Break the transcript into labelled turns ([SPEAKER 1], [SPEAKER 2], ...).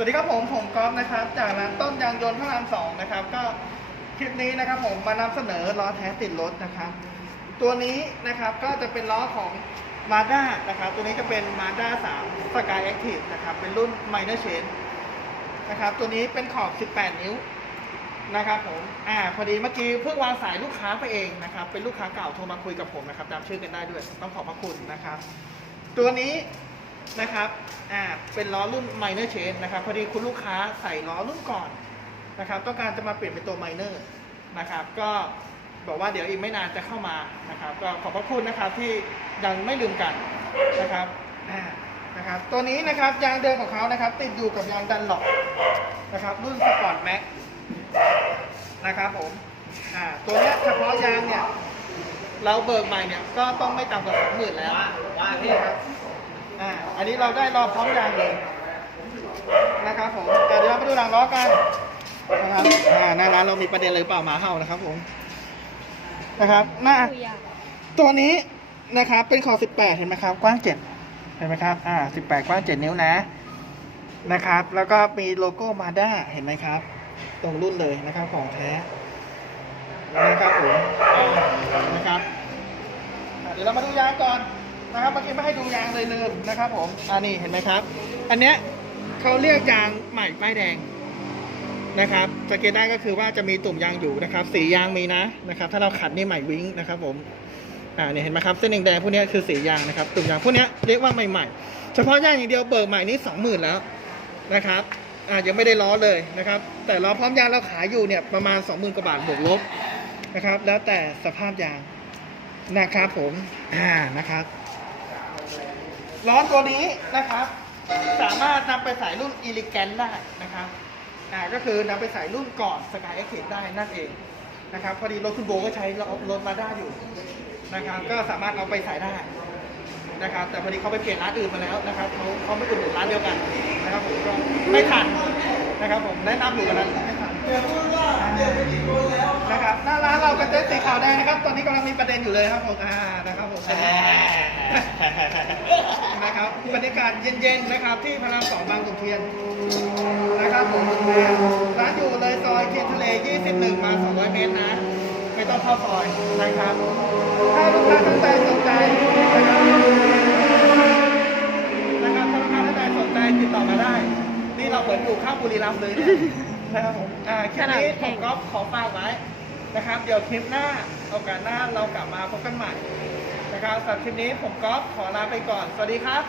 [SPEAKER 1] สวัสดีครับผมผมก๊อฟนะครับ จากร้านต้นยางยนต์พระรามสองนะครับ ก็คลิปนี้นะครับผมมานำเสนอล้อแท้ติดรถนะครับ ตัวนี้นะครับก็จะเป็นล้อของมาด้านะครับ ตัวนี้จะเป็นมาด้า3 Sky Active นะครับ เป็นรุ่น Minor Change นะครับ ตัวนี้เป็นขอบ 18 นิ้วนะครับผม อ่า พอดีเมื่อกี้เพิ่งวางสายลูกค้าไปเองนะครับ เป็นลูกค้าเก่าโทรมาคุยกับผมนะครับจำชื่อกันได้ด้วย ต้องขอบพระคุณนะครับ ตัวนี้ นะครับอ่าเป็นล้อรุ่น Minor Change นะครับ พอดีคุณลูกค้าใส่ล้อรุ่นก่อนนะครับ ต้องการจะมาเปลี่ยนเป็นตัว Minor นะครับ ก็บอกว่าเดี๋ยวอีกไม่นานจะเข้ามานะครับ ก็ขอบพระคุณนะครับที่ยังไม่ลืมกันนะครับอ่านะครับตัวนี้นะครับยางเดิมของเขานะครับ ติดอยู่กับยางดันหลอกนะครับ รุ่นสปอร์ตแม็กนะครับผมอ่าตัวเนี้ยเฉพาะยางเนี่ย เราเบิกใหม่เนี่ยก็ต้องไม่ต่ำกว่าสองหมื่นแล้ว
[SPEAKER 2] ว่าพี่
[SPEAKER 1] ครับ อ่า อันนี้เราได้รอพร้อมยางเลยนะครับผมเดี๋ยวเรามาดูหลังล้อกันนะครับ อ่า หน้าร้านเรามีประเด็นอะไรหรือเปล่าหมาเห่านะครับผม นะครับ หน้า ตัวนี้นะครับ เป็นขอบ18 เห็นไหมครับ กว้าง 7 เห็นไหมครับ อ่า 18 กว้าง 7 นิ้วนะ นะครับ แล้วก็มีโลโก้มาด้าเห็นไหมครับ ตรงรุ่นเลยนะครับ ของแท้ นะครับผม นะครับ เดี๋ยวเรามาดูยางก่อน นะครับเมื่อกี้ไม่ให้ดูยางเลยลืมนะครับผมอันนี้เห็นไหมครับ อันเนี้ยเขาเรียกยางใหม่ป้ายแดงนะครับสังเกตได้ก็คือว่าจะมีตุ่มยางอยู่นะครับ สียางมีนะนะครับ ถ้าเราขัดนี่ใหม่วิ้งนะครับผมอ่าเนี่ยเห็นไหมครับเส้นแดงๆพวกนี้คือสียางนะครับ ตุ่มยางพวกนี้เรียกว่าใหม่ๆ เฉพาะยางอย่างเดียวเบิกใหม่นี่สองหมื่นแล้วนะครับอ่ายังไม่ได้ล้อเลยนะครับ แต่ล้อพร้อมยางเราขายอยู่เนี่ยประมาณ20,000กว่าบาทบวกลบนะครับ แล้วแต่สภาพยางนะครับผมอ่านะครับ ล้อตัวนี้นะครับ สามารถนำไปใส่รุ่นอีลิแกนได้นะครับอ่าก็คือนำไปใส่รุ่นก่อนสกายเอ็กซ์ได้นั่นเองนะครับ พอดีรถคุณโบก็ใช้รถมาด้าอยู่นะครับ ก็สามารถเอาไปใส่ได้นะครับ แต่พอดีเขาไปเปลี่ยนร้านอื่นมาแล้วนะครับเขาเขาไม่อุดหนุนร้านเดียวกันนะครับผมก็ไม่ทันนะครับผมแนะนำอยู่กันนั้นไม่ทันนะครับหน้าร้านเราเป็เต็นสีขาวแดงนะครับ ตอนนี้กำลังมีประเด็นอยู่เลยครับผมอ่านะครับผม ครับบรรยากาศเย็นๆนะครับ ที่พระรามสองบางขุนเทียนนะครับผมร้านอยู่เลยซอยเทียนทะเล 21 มา 200 เมตรนะ ไม่ต้องเข้าซอยนะครับ ถ้าลูกค้าท่านใดสนใจนะครับนะครับถ้าลูกค้าท่านใดสนใจติดต่อมาได้ นี่เราเหมือนอยู่ข้างบุรีรัมย์เลยเนี่ยนะครับผมอ่าคลิปนี้ผมก็ขอฝากไว้นะครับ เดี๋ยวคลิปหน้าโอกาสหน้าเรากลับมาพบกันใหม่ นะครับสำหรับคลิปนี้ผมก๊อฟขอลาไปก่อน สวัสดีครับ